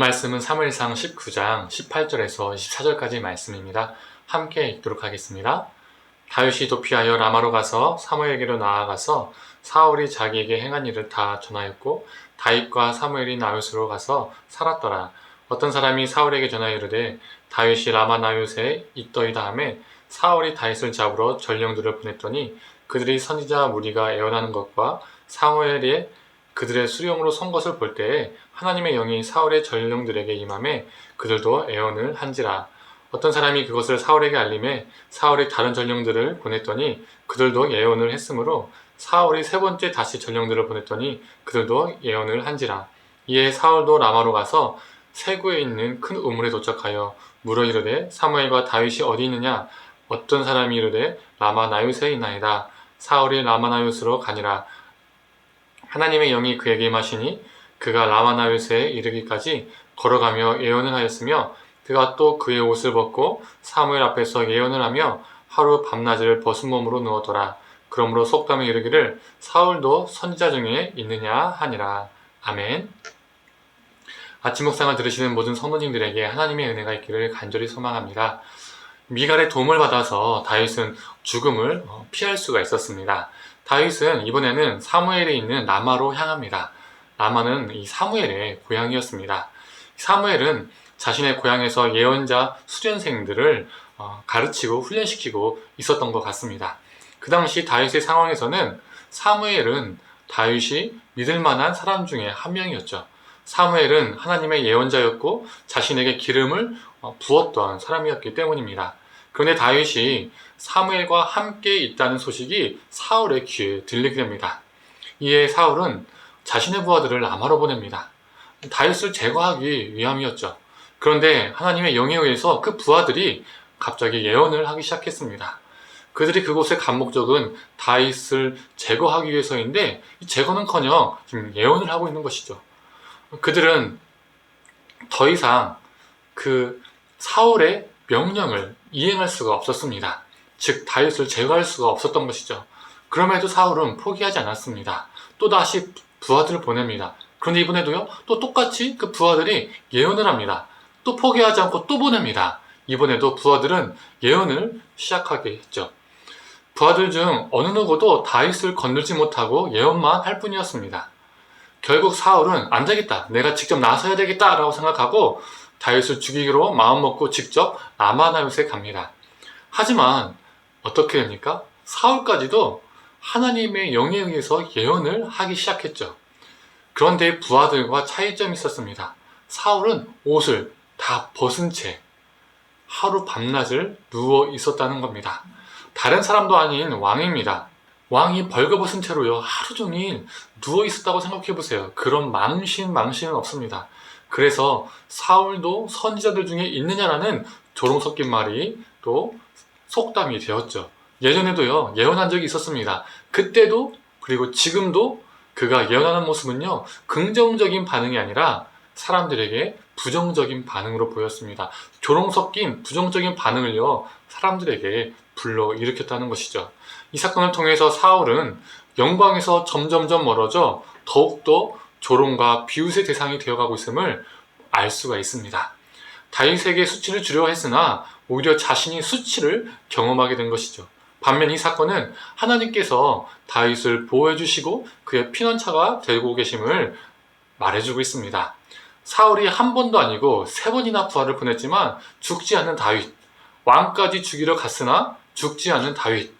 말씀은 사무엘상 19장 18절에서 24절까지 말씀입니다. 함께 읽도록 하겠습니다. 다윗이 도피하여 라마로 가서 사무엘에게로 나아가서 사울이 자기에게 행한 일을 다 전하였고 다윗과 사무엘이 나요스로 가서 살았더라. 어떤 사람이 사울에게 전하여 이르되 다윗이 라마 나요스에 있더이다 하매 사울이 다윗을 잡으러 전령들을 보냈더니 그들이 선지자 무리가 애원하는 것과 사무엘의 그들의 수령으로 선 것을 볼 때에 하나님의 영이 사울의 전령들에게 임하매 그들도 애원을 한지라. 어떤 사람이 그것을 사울에게 알림해 사울이 다른 전령들을 보냈더니 그들도 예언을 했으므로 사울이 세 번째 다시 전령들을 보냈더니 그들도 예언을 한지라. 이에 사울도 라마로 가서 세구에 있는 큰 우물에 도착하여 물어 이르되 사무엘과 다윗이 어디 있느냐? 어떤 사람이 이르되 라마 나요스에 있나이다. 사울이 라마 나요스로 가니라. 하나님의 영이 그에게 임하시니 그가 라마 나요스에 이르기까지 걸어가며 예언을 하였으며 그가 또 그의 옷을 벗고 사무엘 앞에서 예언을 하며 하루 밤낮을 벗은 몸으로 누웠더라. 그러므로 속담에 이르기를 사울도 선지자 중에 있느냐 하니라. 아멘. 아침 묵상을 들으시는 모든 성도님들에게 하나님의 은혜가 있기를 간절히 소망합니다. 미갈의 도움을 받아서 다윗은 죽음을 피할 수가 있었습니다. 다윗은 이번에는 사무엘에 있는 라마로 향합니다. 라마는 이 사무엘의 고향이었습니다. 사무엘은 자신의 고향에서 예언자 수련생들을 가르치고 훈련시키고 있었던 것 같습니다. 그 당시 다윗의 상황에서는 사무엘은 다윗이 믿을 만한 사람 중에 한 명이었죠. 사무엘은 하나님의 예언자였고 자신에게 기름을 부었던 사람이었기 때문입니다. 그런데 다윗이 사무엘과 함께 있다는 소식이 사울의 귀에 들리게 됩니다. 이에 사울은 자신의 부하들을 라마로 보냅니다. 다윗을 제거하기 위함이었죠. 그런데 하나님의 영에 의해서 그 부하들이 갑자기 예언을 하기 시작했습니다. 그들이 그곳에 간 목적은 다윗을 제거하기 위해서인데 이 제거는커녕 지금 예언을 하고 있는 것이죠. 그들은 더 이상 그 사울의 명령을 이행할 수가 없었습니다. 즉 다윗을 제거할 수가 없었던 것이죠. 그럼에도 사울은 포기하지 않았습니다. 또다시 부하들을 보냅니다. 그런데 이번에도요, 또 똑같이 그 부하들이 예언을 합니다. 또 포기하지 않고 또 보냅니다. 이번에도 부하들은 예언을 시작하게 했죠. 부하들 중 어느 누구도 다윗을 건들지 못하고 예언만 할 뿐이었습니다. 결국 사울은 안 되겠다, 내가 직접 나서야 되겠다 라고 생각하고 다윗을 죽이기로 마음먹고 직접 라마 나요스에 갑니다. 하지만 어떻게 됩니까? 사울까지도 하나님의 영에 의해서 예언을 하기 시작했죠. 그런데 부하들과 차이점이 있었습니다. 사울은 옷을 다 벗은 채 하루 밤낮을 누워 있었다는 겁니다. 다른 사람도 아닌 왕입니다. 왕이 벌거벗은 채로요 하루 종일 누워 있었다고 생각해 보세요. 그런 망신은 없습니다. 그래서 사울도 선지자들 중에 있느냐라는 조롱 섞인 말이 또 속담이 되었죠. 예전에도요 예언한 적이 있었습니다. 그때도 그리고 지금도 그가 예언하는 모습은요 긍정적인 반응이 아니라 사람들에게 부정적인 반응으로 보였습니다. 조롱 섞인 부정적인 반응을요 사람들에게 불러일으켰다는 것이죠. 이 사건을 통해서 사울은 영광에서 점점점 멀어져 더욱더 조롱과 비웃의 대상이 되어가고 있음을 알 수가 있습니다. 다윗에게 수치를 주려 했으나 오히려 자신이 수치를 경험하게 된 것이죠. 반면 이 사건은 하나님께서 다윗을 보호해 주시고 그의 피난처가 되고 계심을 말해주고 있습니다. 사울이 한 번도 아니고 세 번이나 부하를 보냈지만 죽지 않는 다윗, 왕까지 죽이러 갔으나 죽지 않는 다윗,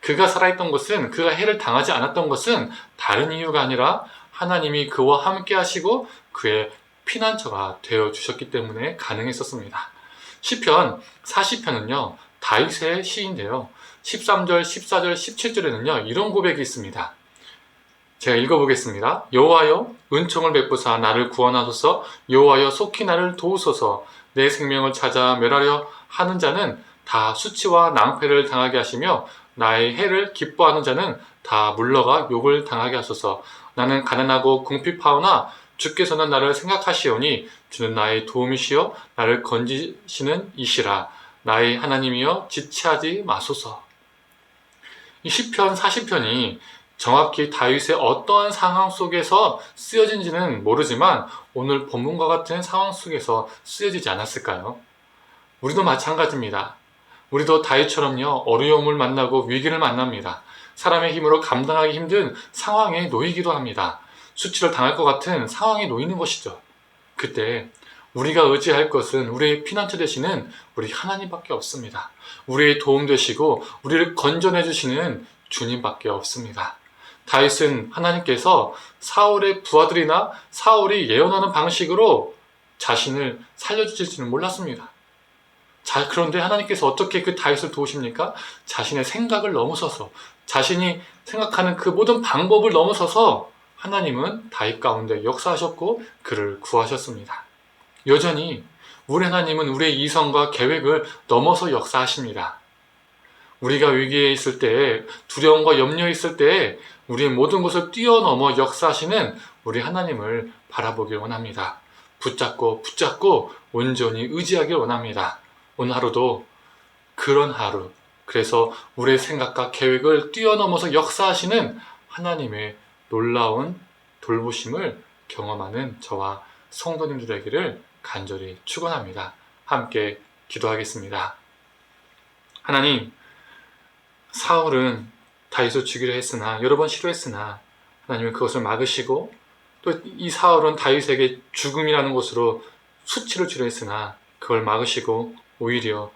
그가 살아있던 것은, 그가 해를 당하지 않았던 것은 다른 이유가 아니라 하나님이 그와 함께 하시고 그의 피난처가 되어주셨기 때문에 가능했었습니다. 시편 40편은요 다윗의 시인데요 13절, 14절, 17절에는요 이런 고백이 있습니다. 제가 읽어보겠습니다. 여호와여 은총을 베푸사 나를 구원하소서. 여호와여 속히 나를 도우소서. 내 생명을 찾아 멸하려 하는 자는 다 수치와 낭패를 당하게 하시며 나의 해를 기뻐하는 자는 다 물러가 욕을 당하게 하소서. 나는 가난하고 궁핍하오나 주께서는 나를 생각하시오니 주는 나의 도움이시여 나를 건지시는 이시라. 나의 하나님이여 지체하지 마소서. 이 시편 40편이 정확히 다윗의 어떠한 상황 속에서 쓰여진지는 모르지만 오늘 본문과 같은 상황 속에서 쓰여지지 않았을까요? 우리도 마찬가지입니다. 우리도 다윗처럼요, 어려움을 만나고 위기를 만납니다. 사람의 힘으로 감당하기 힘든 상황에 놓이기도 합니다. 수치를 당할 것 같은 상황에 놓이는 것이죠. 그때 우리가 의지할 것은 우리의 피난처 되시는 우리 하나님밖에 없습니다. 우리의 도움 되시고 우리를 건져내 주시는 주님밖에 없습니다. 다윗은 하나님께서 사울의 부하들이나 사울이 예언하는 방식으로 자신을 살려주실지는 몰랐습니다. 자, 그런데 하나님께서 어떻게 그 다윗을 도우십니까? 자신의 생각을 넘어서서, 자신이 생각하는 그 모든 방법을 넘어서서 하나님은 다윗 가운데 역사하셨고 그를 구하셨습니다. 여전히 우리 하나님은 우리의 이성과 계획을 넘어서 역사하십니다. 우리가 위기에 있을 때, 두려움과 염려에 있을 때 우리의 모든 것을 뛰어넘어 역사하시는 우리 하나님을 바라보길 원합니다. 붙잡고 온전히 의지하길 원합니다. 오늘 하루도 그런 하루, 그래서 우리의 생각과 계획을 뛰어넘어서 역사하시는 하나님의 놀라운 돌보심을 경험하는 저와 성도님들 되기를 간절히 축원합니다. 함께 기도하겠습니다. 하나님, 사울은 다윗을 죽이려 했으나 여러 번 시도했으나 하나님은 그것을 막으시고 또 이 사울은 다윗에게 죽음이라는 것으로 수치를 주려 했으나 그걸 막으시고 오히려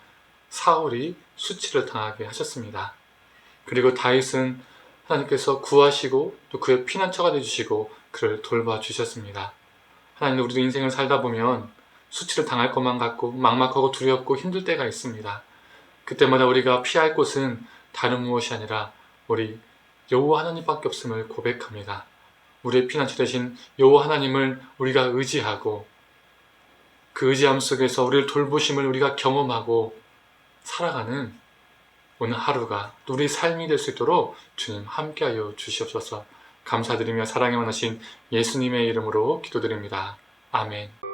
사울이 수치를 당하게 하셨습니다. 그리고 다윗은 하나님께서 구하시고 또 그의 피난처가 되어주시고 그를 돌봐주셨습니다. 하나님, 우리도 인생을 살다 보면 수치를 당할 것만 같고 막막하고 두렵고 힘들 때가 있습니다. 그때마다 우리가 피할 곳은 다른 무엇이 아니라 우리 여호와 하나님밖에 없음을 고백합니다. 우리의 피난처 되신 여호와 하나님을 우리가 의지하고 그 의지함 속에서 우리를 돌보심을 우리가 경험하고 살아가는 오늘 하루가 또 우리 삶이 될 수 있도록 주님 함께하여 주시옵소서. 감사드리며 사랑에 원하신 예수님의 이름으로 기도드립니다. 아멘.